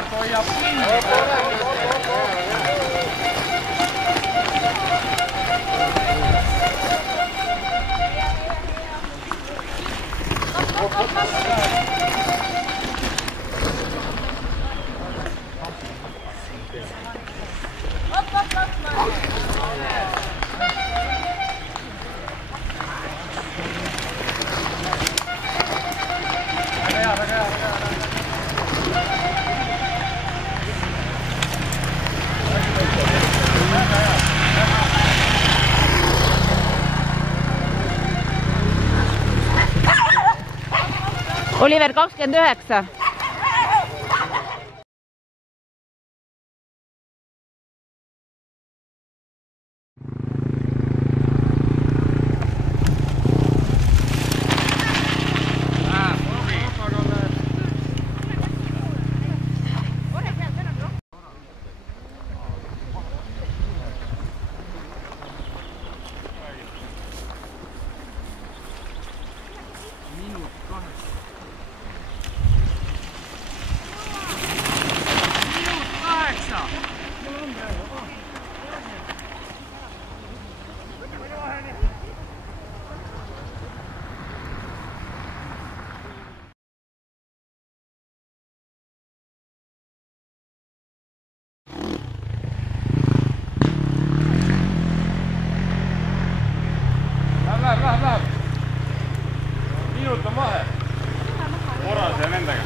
Lennart hoiab kinni. Oliver 29. Läheb. Minut on vahe. Orase ja nendega.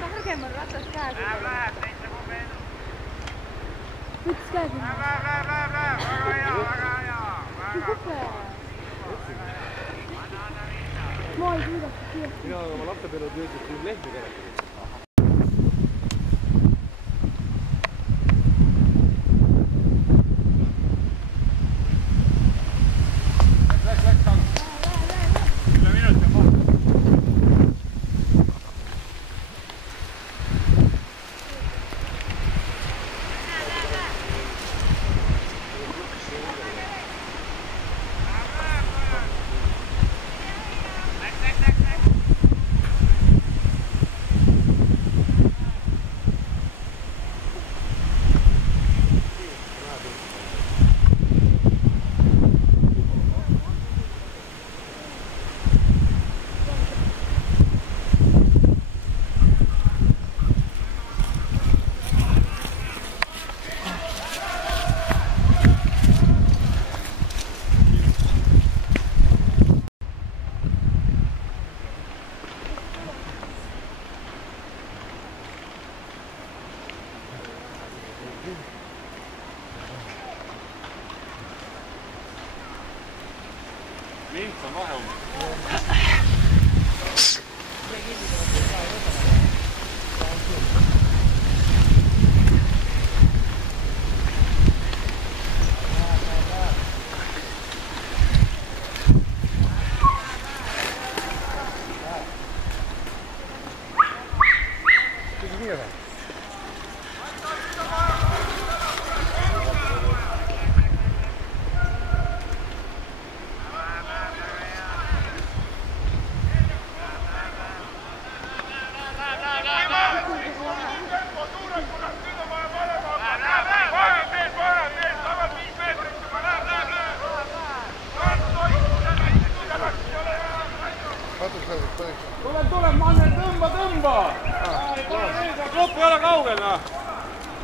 Targem on ratas käes. Läheb, teise momentu. Võts käes. Väga hea. Ma ei suudaks siia. Mina olen oma lapse peale töötanud siin lehmi keretanud. Lints on vahe umbes. Tule, Manner, tõmba! Grupp ei ole kaugel, noh.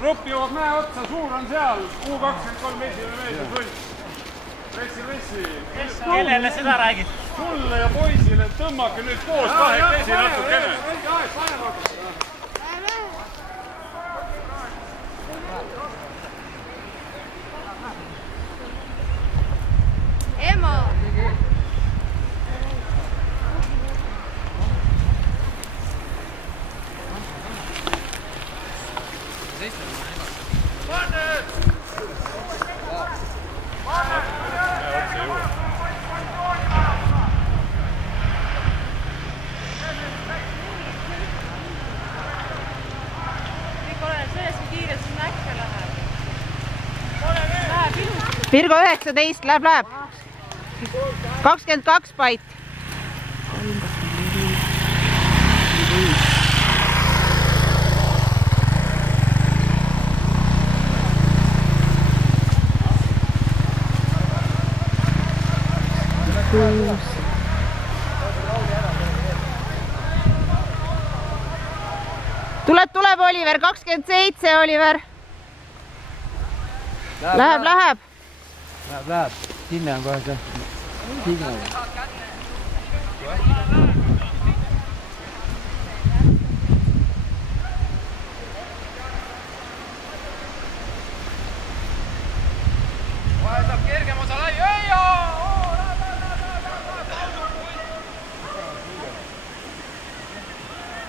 Grupp jõuab mäe otsa, suur on seal, U23 esimene mees võlt. Pressi. Kellele seda räägid? Sulle ja poisile tõmmake nüüd koos kahekesi natukene. Ema! Virgo 19, läheb. 22 pait. Tuleb Oliver, 27 Oliver. Läheb. Läheb. Sinne on kohe see signal.